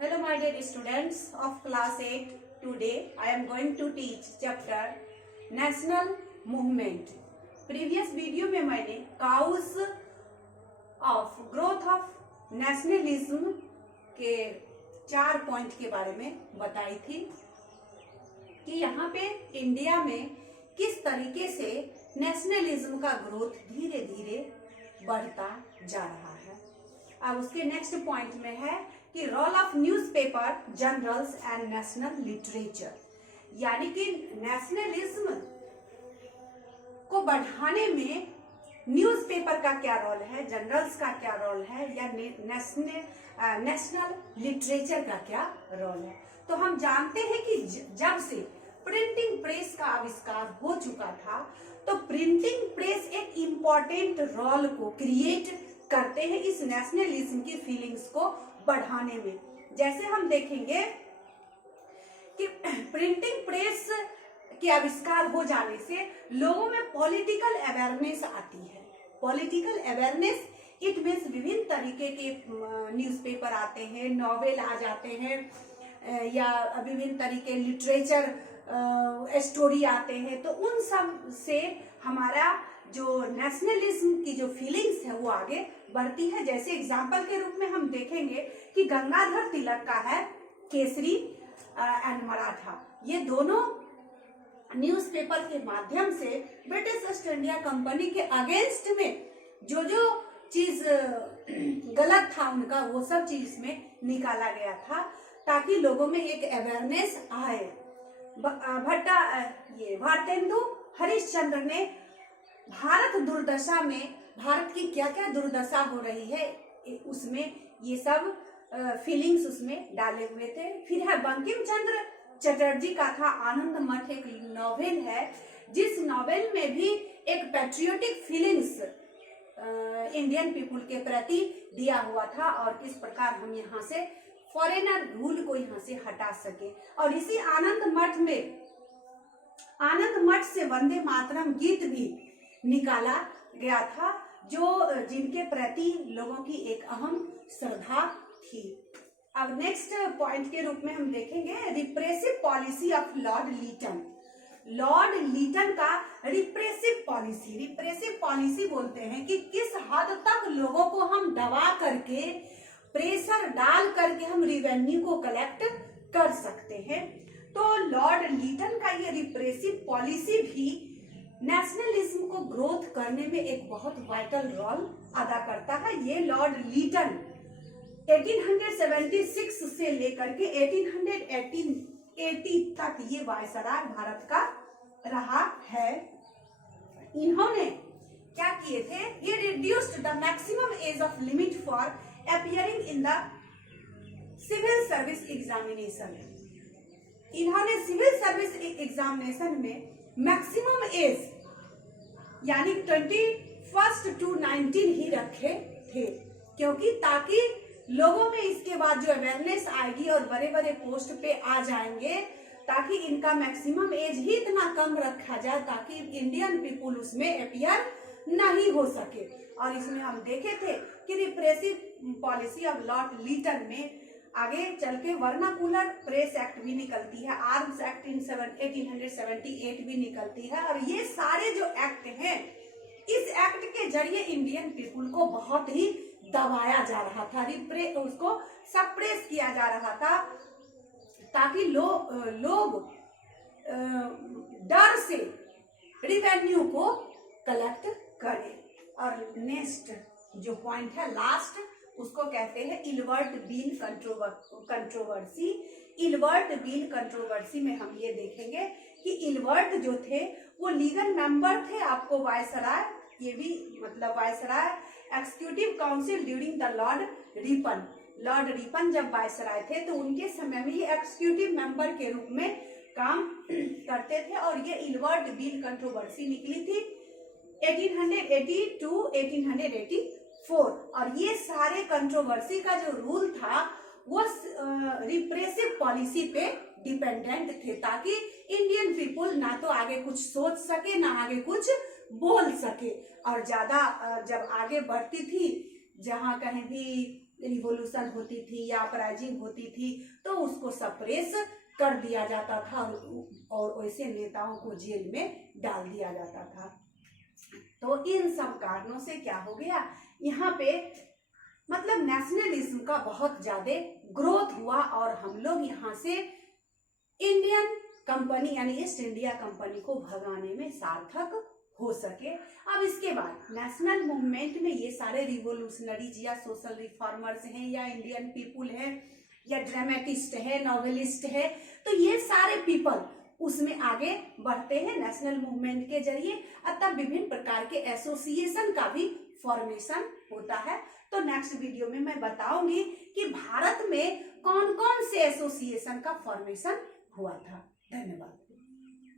Hello my dear students of class 8. Today I am going to teach chapter National Movement. Previous video में मैंने cause of growth of nationalism के 4 point के बारे में बताई थी कि यहाँ पे इंडिया में किस तरीके से नेशनलिज्म का ग्रोथ धीरे धीरे बढ़ता जा रहा है। अब उसके नेक्स्ट पॉइंट में है कि role of newspaper, journals and national literature, यानी कि नेशनलिज्म को बढ़ाने में न्यूज़पेपर का क्या रोल है, जर्नल्स का क्या रोल है, या नेशनल लिटरेचर का क्या रोल है। तो हम जानते हैं कि जब से प्रिंटिंग प्रेस का आविष्कार हो चुका था तो प्रिंटिंग प्रेस एक इम्पॉर्टेंट रोल को क्रिएट करते हैं इस नेशनलिज्म की फीलिंग्स को बढ़ाने में। जैसे हम देखेंगे कि प्रिंटिंग प्रेस के आविष्कार हो जाने से लोगों में पॉलिटिकल अवेयरनेस आती है। पॉलिटिकल अवेयरनेस इट मीन्स विभिन्न तरीके के न्यूज़पेपर आते हैं, नॉवेल आ जाते हैं, या विभिन्न तरीके लिटरेचर स्टोरी आते हैं। तो उन सब से हमारा जो नेशनलिज्म की जो फीलिंग्स है वो आगे बढ़ती है। जैसे एग्जाम्पल के रूप में हम देखेंगे कि गंगाधर तिलक का है केसरी एंड मराठा। ये दोनों न्यूज़पेपर के माध्यम से ब्रिटिश ईस्ट इंडिया कंपनी के अगेंस्ट में जो जो चीज गलत था उनका, वो सब चीज में निकाला गया था ताकि लोगों में एक अवेयरनेस आए। भारतेंदु हरिश्चंद्र ने भारत दुर्दशा में, भारत की क्या क्या दुर्दशा हो रही है उसमें ये सब फीलिंग्स उसमें डाले हुए थे। फिर है बंकिम चंद्र चटर्जी का था आनंद मठ, एक नॉवेल है जिस नॉवेल में भी एक पैट्रियोटिक फीलिंग्स इंडियन पीपुल के प्रति दिया हुआ था और किस प्रकार हम यहाँ से फॉरेनर रूल को यहाँ से हटा सके। और इसी आनंद मठ से वंदे मातरम गीत भी निकाला गया था जो जिनके प्रति लोगों की एक अहम श्रद्धा थी। अब नेक्स्ट पॉइंट के रूप में हम देखेंगे repressive policy of Lord Lytton. Lord Lytton का रिप्रेसिव पॉलिसी बोलते हैं कि किस हद तक लोगों को हम दबा करके, प्रेशर डाल करके हम रिवेन्यू को कलेक्ट कर सकते हैं। तो लॉर्ड लीटन का ये रिप्रेसिव पॉलिसी भी नेशनलिज्म को ग्रोथ करने में एक बहुत वाइटल रोल अदा करता है। ये लॉर्ड लीटन 1876 से लेकर के 1880 तक ये वायसराय भारत का रहा है। इन्होंने क्या किए थे, ये reduced the maximum age of limit for appearing in the civil service examination. इन्होंने सिविल सर्विस एग्जामिनेशन में मैक्सिमम एज यानी 21 to 19 ही रखे थे, क्योंकि ताकि लोगों में इसके बाद जो अवेयरनेस आएगी और बड़े बड़े पोस्ट पे आ जाएंगे, ताकि इनका मैक्सिमम एज ही इतना कम रखा जाए ताकि इंडियन पीपुल उसमें अपीयर नहीं हो सके। और इसमें हम देखे थे कि repressive policy of Lord Lytton में आगे चल के वर्नाकुलर प्रेस एक्ट भी निकलती है, आर्म्स एक्ट इन 1878 भी निकलती है। और ये सारे जो एक्ट हैं, इस एक्ट के जरिए इंडियन पीपुल को बहुत ही दबाया जा रहा था, उसको सप्रेस किया जा रहा था ताकि लोग डर से रिवेन्यू को कलेक्ट करें। और नेक्स्ट जो पॉइंट है लास्ट, उसको कहते हैं Ilbert been controversy. Ilbert been controversy में हम ये देखेंगे कि इलवर्ट जो थे वो लीगल मेंबर थे आपको वायसराय, ये भी मतलब viceroy executive council during the Lord Ripon जब वायसराय थे तो उनके समय में ये एक्सिक्यूटिव मेंबर के रूप में काम करते थे। और ये इलवर्ट बीन कंट्रोवर्सी निकली थी 1880 to 1884। और ये सारे कंट्रोवर्सी का जो रूल था वो रिप्रेसिव पॉलिसी पे डिपेंडेंट थे, ताकि इंडियन पीपुल ना तो आगे कुछ सोच सके ना आगे कुछ बोल सके। और ज्यादा जब आगे बढ़ती थी, जहाँ कहीं भी रिवॉल्यूशन होती थी या अपराइजिंग होती थी तो उसको सप्रेस कर दिया जाता था और वैसे नेताओं को जेल में डाल दिया जाता था। तो इन सब कारणों से क्या हो गया, यहाँ पे मतलब नेशनलिज्म का बहुत ज्यादा ग्रोथ हुआ और हम लोग यहाँ से इंडियन कंपनी यानी ईस्ट इंडिया कंपनी को भगाने में सार्थक हो सके। अब इसके बाद नेशनल मूवमेंट में ये सारे रिवोल्यूशनरीज या सोशल रिफॉर्मर्स हैं या इंडियन पीपुल हैं या ड्रामेटिस्ट है, नॉवेलिस्ट है, तो ये सारे पीपल उसमें आगे बढ़ते हैं नेशनल मूवमेंट के जरिए। तब विभिन्न प्रकार के एसोसिएशन का भी फॉर्मेशन होता है। तो नेक्स्ट वीडियो में मैं बताऊंगी कि भारत में कौन कौन से एसोसिएशन का फॉर्मेशन हुआ था। धन्यवाद।